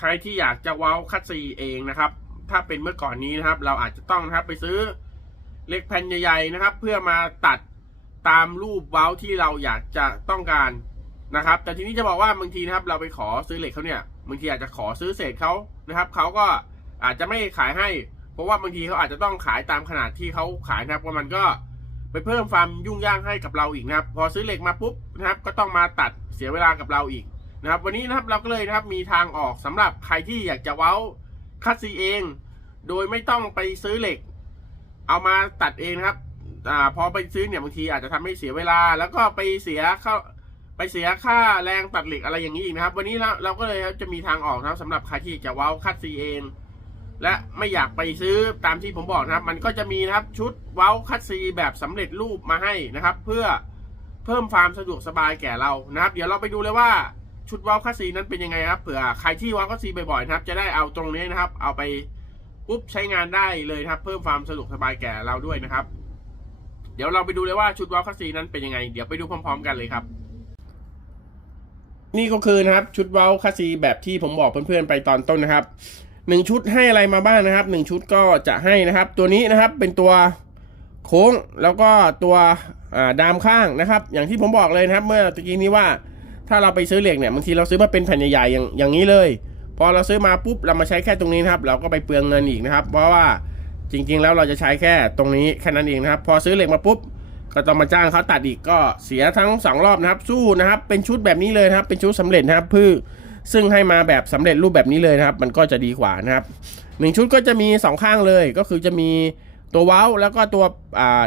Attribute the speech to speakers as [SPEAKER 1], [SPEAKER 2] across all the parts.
[SPEAKER 1] ใครที่อยากจะว้าคัดซีเองนะครับ ถ้าเป็นเมื่อก่อนนี้นะครับ เราอาจจะต้องนะครับไปซื้อเหล็กแผ่นใหญ่ๆนะครับ เพื่อมาตัดตามรูปว้าที่เราอยากจะต้องการนะครับ แต่ทีนี้จะบอกว่าบางทีนะครับ เราไปขอซื้อเหล็กเขาเนี่ยบางทีอาจจะขอซื้อเศษเขานะครับเขาก็อาจจะไม่ขายให้ เพราะว่าบางทีเขาอาจจะต้องขายตามขนาดที่เขาขายนะครับว่ามันก็ไปเพิ่มความยุ่งยากให้กับเราอีกนะครับ พอซื้อเหล็กมาปุ๊บนะครับ ก็ต้องมาตัดเสียเวลากับเราอีก นะครับวันนี้นะครับเราก็เลยนะครับมีทางออกสำหรับใครที่อยากจะเว้าคัดซีเอง โดยไม่ต้องไปซื้อเหล็ก เอามาตัดเองนะครับอ่าพอไปซื้อเนี่ยบางทีอาจจะทำให้เสียเวลา แล้วก็ไปเสียค่าไปเสียค่าแรงตัดเหล็กอะไรอย่างนี้อีกนะครับ วันนี้เราเราก็เลยจะมีทางออกนะครับสำหรับใครที่จะเว้าคัดซีเองและไม่อยากไปซื้อตามที่ผมบอกนะครับ มันก็จะมีนะครับชุดเว้าคัดซีแบบสำเร็จรูปมาให้นะครับ เพื่อเพิ่มความสะดวกสบายแก่เรานะครับ เดี๋ยวเราไปดูเลยว่า ชุดวอลคัสซีนั้นเป็นยังไงครับเผื่อใครที่วอลคัสซีบ่อยๆนะครับ จะได้เอาตรงนี้นะครับ เอาไปปุ๊บใช้งานได้เลยครับ เพิ่มความสะดวกสบายแก่เราด้วยนะครับ เดี๋ยวเราไปดูเลยว่าชุดวอลคัสซีนั้นเป็นยังไง เดี๋ยวไปดูพร้อม ๆ กันเลยครับ นี่ก็คือนะครับชุดวอลคัสซีแบบที่ผมบอกเพื่อนๆไปตอนต้นนะครับหนึ่งชุดให้อะไรมาบ้างนะครับหนึ่งชุดก็จะให้นะครับ ตัวนี้นะครับเป็นตัวโค้งแล้วก็ตัวดามข้างนะครับ อย่างที่ผมบอกเลยนะครับ เมื่อตะกี้นี้ว่า ถ้าเราไปซื้อเหล็กเนี่ยบางทีเราซื้อมาเป็นแผ่นใหญ่ๆอย่างอย่างนี้เลย พอเราซื้อมาปุ๊บเรามาใช้แค่ตรงนี้นะครับ เราก็ไปเปลืองเงินอีกนะครับ เพราะว่าจริง ๆ แล้วเราจะใช้แค่ตรงนี้แค่นั้นเองนะครับ พอซื้อเหล็กมาปุ๊บก็ต้องมาจ้างเขาตัดอีกก็เสียทั้งสองรอบนะครับ สู้นะครับ เป็นชุดแบบนี้เลยนะครับ เป็นชุดสำเร็จนะครับเพื่อซึ่งให้มาแบบสำเร็จรูปแบบนี้เลยนะครับ มันก็จะดีกว่านะครับหนึ่งชุดก็จะมีสองข้างเลย ก็คือจะมีตัวเว้าแล้วก็ตัว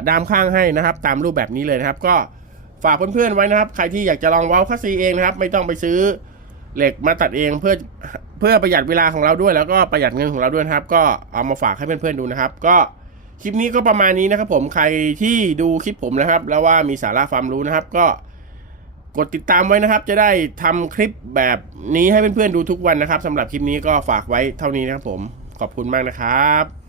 [SPEAKER 1] ดามข้างให้นะครับ ตามรูปแบบนี้เลยนะครับ ก็ ฝากเพื่อนๆไว้นะครับ ใครที่อยากจะลองว้าคัสซีเองนะครับ ไม่ต้องไปซื้อเหล็กมาตัดเองเพื่อเพื่อประหยัดเวลาของเราด้วย แล้วก็ประหยัดเงินของเราด้วยนะครับ ก็เอามาฝากให้เพื่อนๆดูนะครับ ก็คลิปนี้ก็ประมาณนี้นะครับ ผมใครที่ดูคลิปผมนะครับ แล้วว่ามีสาระความรู้นะครับ ก็กดติดตามไว้นะครับ จะได้ทำคลิปแบบนี้ให้เพื่อนๆดูทุกวันนะครับสำหรับคลิปนี้ก็ฝากไว้เท่านี้นะครับผมขอบคุณมากนะครับ